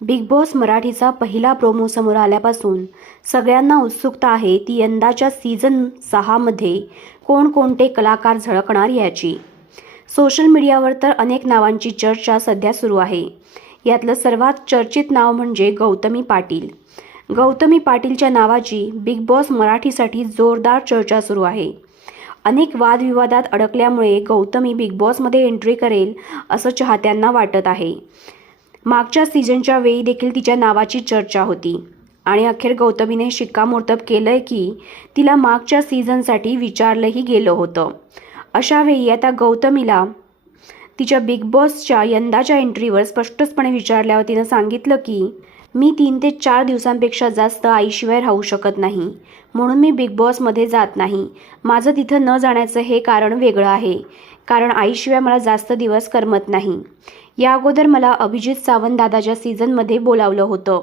Big boss मराठीचा पहिला promo समोर आल्यापासून सगळ्यांना उत्सुकता आहे ती यंदाच्या सीझन 6मध्ये कोणकोणते कलाकार झळकणार याची. सोशल मीडियावर तर अनेक नावांची चर्चा सध्या सुरू आहे. यातलं सर्वात चर्चित नाव म्हणजे गौतमी पाटील. गौतमी पाटीलच्या नावाची बिग बॉस मराठीसाठी जोरदार चर्चा सुरू आहे. अनेक वादविवादात अडकल्यामुळे गौतमी बिग बॉसमध्ये एंट्री करेल असं चाहत्यांना वाटत आहे. मागच्या सीझनच्या वेळी देखील तिच्या नावाची चर्चा होती आणि अखेर गौतमीने शिक्कामोर्तब केलंय की तिला मागच्या सीझनसाठी विचारलंही गेलं होतं. अशा वेळी आता गौतमीला तिच्या बिग बॉसच्या यंदाच्या एंट्रीवर स्पष्टपणे विचारल्यावर तिनं सांगितलं की मी 3 ते 4 दिवसांपेक्षा जास्त आईशिवाय राहू शकत नाही, म्हणून मी बिग बॉसमध्ये जात नाही. माझं तिथं न जाण्याचं हे कारण वेगळं आहे, कारण आईशिवाय मला जास्त दिवस करमत नाही. या अगोदर मला अभिजित सावंत दादाच्या सीझनमध्ये बोलावलं होतं.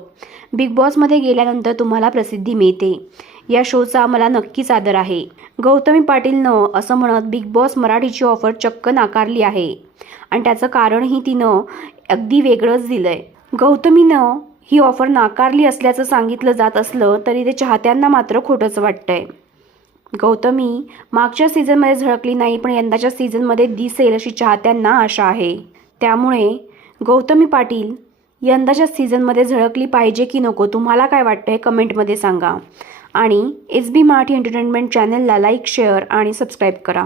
बिग बॉसमध्ये गेल्यानंतर तुम्हाला प्रसिद्धी मिळते. या शोचा मला नक्कीच आदर आहे. गौतमी पाटीलनं असं म्हणत बिग बॉस मराठीची ऑफर चक्क नाकारली आहे आणि त्याचं कारणही तिनं अगदी वेगळंच दिलंय. गौतमीनं ही ऑफर नाकारली असल्याचं सांगितलं जात असलं तरी ते चाहत्यांना मात्र खोटंच वाटतंय. गौतमी मागच्या सीझनमध्ये झळकली नाही, पण यंदाच्या सीझनमध्ये दिसेल अशी चाहत्यांना आशा आहे. त्यामुळे गौतमी पाटील यंदाच्या सीझनमध्ये झळकली पाहिजे की नको, तुम्हाला काय वाटतंय कमेंटमध्ये सांगा. आणि SB मराठी एंटरटेनमेंट चॅनलला लाईक, शेअर आणि सबस्क्राईब करा.